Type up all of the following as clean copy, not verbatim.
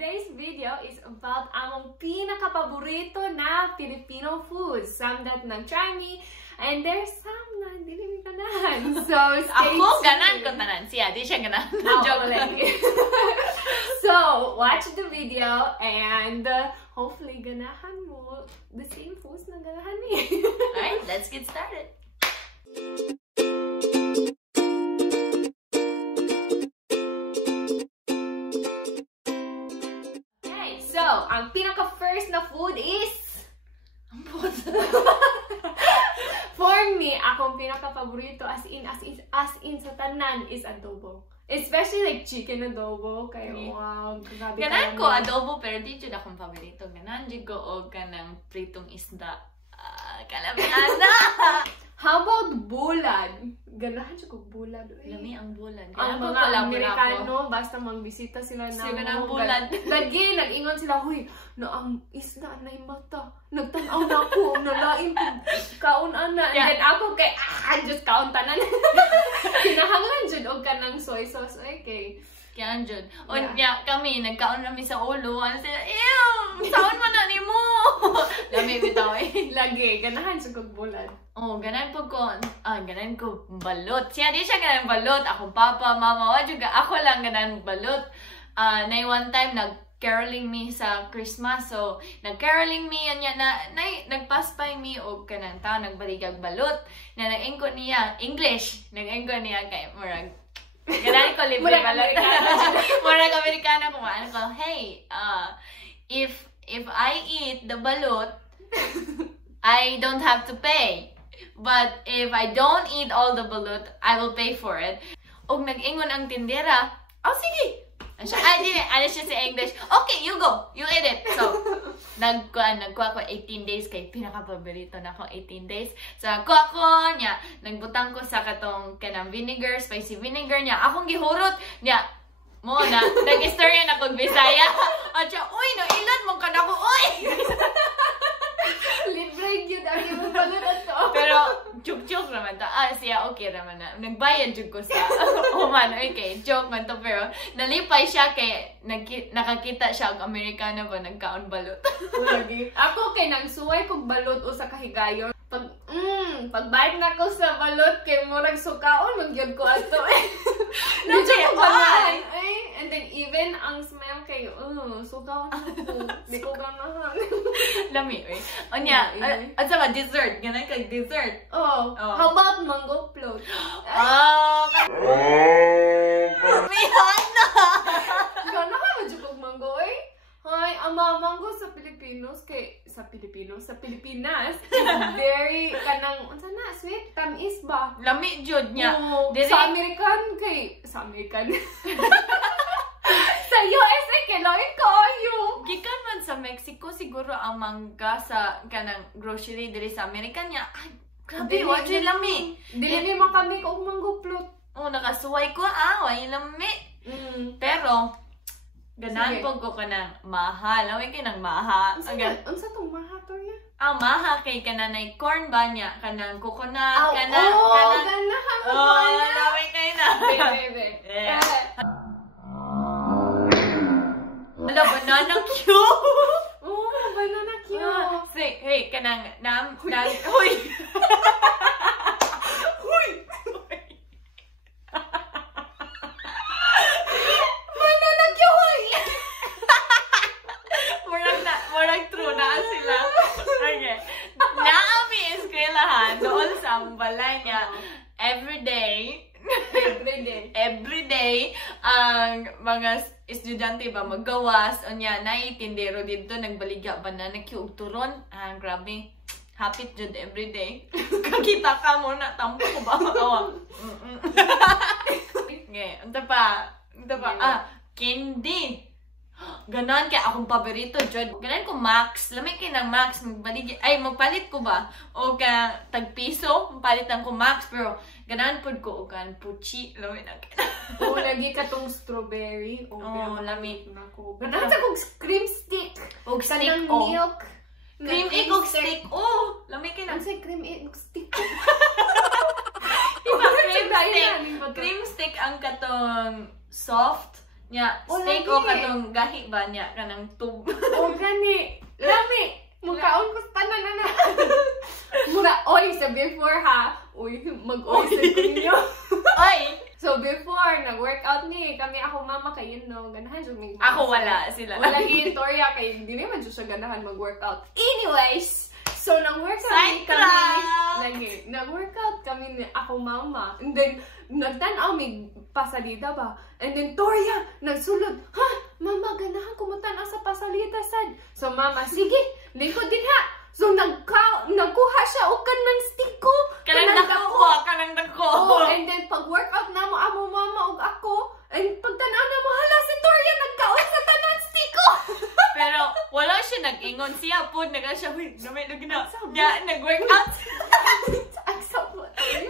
today's video is about among pinaka-paborito na Filipino foods. Some that nag-try me, and there's some na dili mi ganahan. So, stay tuned. Ako, ganan ko tanan siya. Di siya ganan. Joke lang. So, watch the video and hopefully ganahan mo the same foods na ganahan ni. Alright, let's get started. So, ang pinaka-first na food is... For me, akong pinaka-paborito as in sa tanan is adobo. Especially like chicken adobo. Kaya wow, grabe. Ganan ko adobo pero di jud akong paborito. Ganan jud ko og kanang pritong isda. Kalabana! How about bulan? Ganahan siya kong bulan. Lami ang bulan. Ang mga Amerikano, basta magbisita sila na sila ng bulan. Lagi, nag-ingon sila, huy, na ang isda na yung mata. Nagtanaw na ako, nalain ko, kaon-an na. And then ako kay, just kaon-tanan. Kinahanglan dyan, o ka ng soy sauce. Okay. Kaya dyan. O niya, kami, nagkaon namin sa ulo. Ano sila, ew! Saon mo na ni mo! Lami bitaw eh. Lagi, ganahan siya kong bulan. Oh, ganan po ko, ganan ko balot. Siya di siya ganan balot. Akong papa, mama, wa juga. Ako lang ganan balot. Na one time, nag-caroling me sa Christmas. So, nag-caroling me, anya na, nagpaspay me, o kanan tao, nagbaligag balot. Na nag-engko niya, English. Nag-engko niya kay Murag. Ganan ko libre balot. Murag Amerikana kung ano ko, hey, if I eat the balot, I don't have to pay. But if I don't eat all the balut, I will pay for it. Og nag-ingon ang tindera, oh sige! Ano siya sa English, okay, you go, you eat it. So, nagkuha ko 18 days kay pinaka-paborito na ako 18 days. So, nagkuha ko niya, nagbutang ko sa katong kanang vinegar, spicy vinegar niya. Akong gihurot niya, mo na, nag-istorya na kong Bisaya. At siya, uy, nailad mong ka na ko, uy! Libre yun, ang yung balot ato. Pero, joke naman to. Siya, okay naman na. Nagbayad jud ko sa man, okay, joke man to. Pero, nalipay siya kay, nakakita siya ang Amerikano ba, nagkaon balot. Lagi. Ako kay nagsuway kong balot o sa kahigayon. Pagbalik na ko sa balot kay murag sukaon, magyod ko ato eh. Medyo ko ganahan. And then even ang smell kay, sukaon ako. Di ko ganahan. Lami, eh. O niya, at saka dessert. Ganun kag dessert. Oh. How about mango float? Mihana! Ganahan mo dyan kong mango eh. Hi, ang mga mango sa Pilipinas, sa Pilipinas, very kanang, unsa na, sweet, tamis ba? Lami jud niya. Sa American. Sa USA, kailangan ko yung... Gikan man sa Mexico, siguro ang mangga sa kanang grocery diri sa Amerika niya. Ay, grabe, wajay lami. Dili mo kami kung mango float. Oh, nakasuway ko, way lami. Pero, ganan po ko kanang mahal. Away kay nang maha. Unsa tong maha to niya? Ang maha kay kananay corn ba niya? Kanang coconut, kanang... Ganahan mo ba na? Away kay na. Baby. Hello, banana cute! Banana cute! Say, hey, kanang... Huy! Murag true na sila. Okay. Naami eskwelahan doon sa balay niya. Every day, ang mga estudyante ba maggawas. O niya, naitindero dito, nagbaligya banana cue turon. Grabe. Hapit jud every day. Kakita ka muna, tampo ko ba? Okay, unta pa. Candy. Ganon kaya akong paborito, Jod. Ganon ko Max. Lamig kayo ng Max. Magpalit ko ba? O ka tagpiso. Palitan ko Max. Pero ganon po ko. O ka puchi. Lamig na kayo. Lagi ka tong strawberry. Lamig. Ganon sa kong cream stick. O stick. Milk. Cream egg o stick. Lamig kayo ng... Ano sa'yo cream egg o stick? Cream stick ang katong soft. Nya, O, steak lagi. o katong gahi ba niya kanang tub. O gani, lami. Mukhaon ko sa tanan na. Mura, oy, sa before ha. Uy, mag-oy sa ninyo. Oy! So before, nag-workout ni kami ako mama kayo no. Ganahan siya mag Ako wala sila. Wala yung Toria kay hindi naman siya ganahan mag-workout. Anyways, so nag-workout Side kami. Nag-workout kami ni ako mama. And then, nagtanaw may pasalida ba? And then, Toria, nagsulod. Ha? Mama, ganahan kumutan sa pasalida sad. So mama, sige, lingkod din ha. So nagkuha siya o kanang stick ko. Kanang dako. Oh, and then pag-workout na mo, amo mama o ako, and pagtanaw na mo, hala si Toria nagkaon sa tanan stick ko. Pero wala siya nag-ingon. Siya po, siya, wait, gamay lagi na. Nya, nag-workout.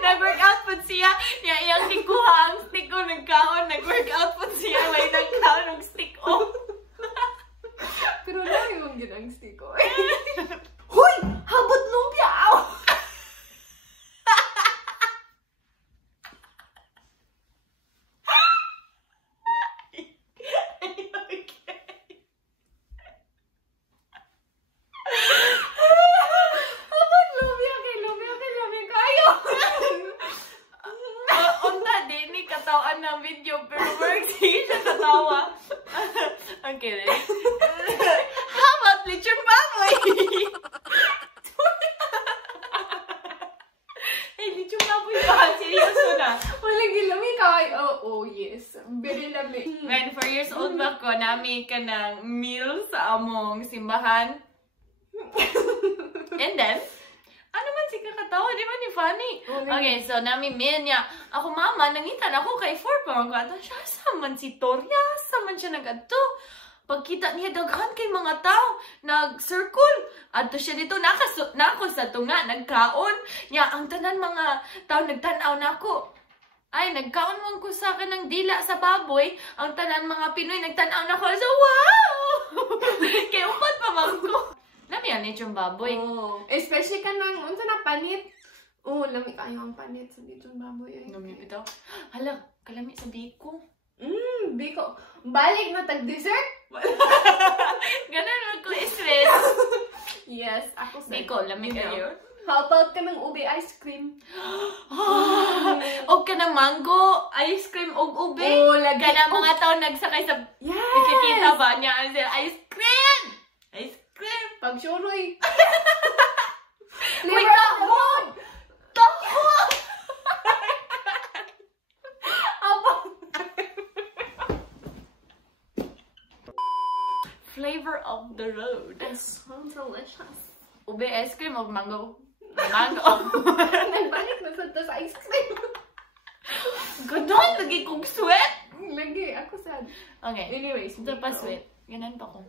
Nag-workout po siya. Nya, iyang tikuha ang stick ko, nagkaon. Nag-workout po siya. May nagkaon ng stick ko. Pero lang yung ginang stick ko. Hoy! Habot lumpia! Aw! Ng video pero works siya katawa. Okay, ready? How about lechon baboy? Hey, lechon baboy ba? Seryoso na. Walang gilami ka. Oh, yes. Very lami. When 4 years old ba ko, nami ka ng meal sa among simbahan. And then, ano man si kakatawa, di ba ni Fanny? Okay, so nami meal niya. Ako mama, nangitan ako kay 4 pa mga siya, saman si Toria, saman siya nag-adto. Pagkita niya daghan kay mga tao, nag-circle. Adto siya dito, nako sa tunga, nagkaon. Niya, ang tanan mga tao nagtanaw nako. Ay, nagkaon man ko sa akin ng dila sa baboy. Ang tanan mga Pinoy nagtanaw nako. So, wow! Kaya upat pa man ko. Lami yan yung baboy. Oh, especially ka nang, unsa na panit. Oh, lami kayo ang panit sa ditong baboy. Lami ito. Hala, kalami sa biko. Biko. Balik na tag-dessert? Ganun lang ko stress. Yes, ako sa Biko, lami kayo. How about ka ng ube ice cream? O ka ng mango, ice cream, og ube. Oh, lagi. Ka na mga tao nagsakay sa... Yes! Ikikita ba niya? Ice cream! Ice cream! Pag-shuroy. Wait, tahon! Tahon! Flavor of the road. It sounds delicious. Ube ice cream o mango? Mango. Nagbalik na sa ice cream. Ganon, lagi kong sweat. Lagi, ako sad. Okay. Anyways, Ito pa sweat. Ganon pa ko.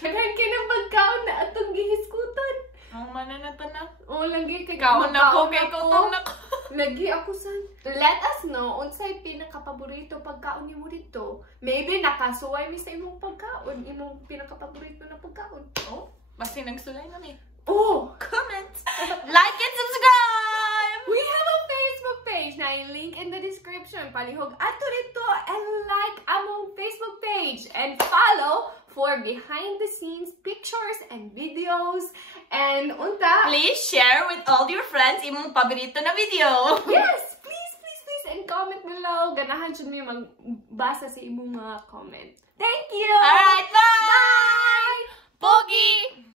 Naghan ka ng pagkaon na atong gihiskutan. Ang mananata na. Oh, lagi kay Kaon na ko, kay kutong na ko. Lagi ako sad. Let us know unsay pinaka-paborito pagkaon nimo dito. Maybe nakasuway mi sa imong pagkaon, imong pinaka-paborito na pagkaon. Oh, basta nagsulay na ni. Oh, Comment, like and subscribe! we have a Facebook page na link in the description. Palihog ato dito and like among Facebook page and follow for behind the scenes pictures and videos and unta. Please share with all your friends imong paborito na video. Yes, please, please, please, and comment below. Ganahan siya niyo magbasa sa imong mga comment. Thank you!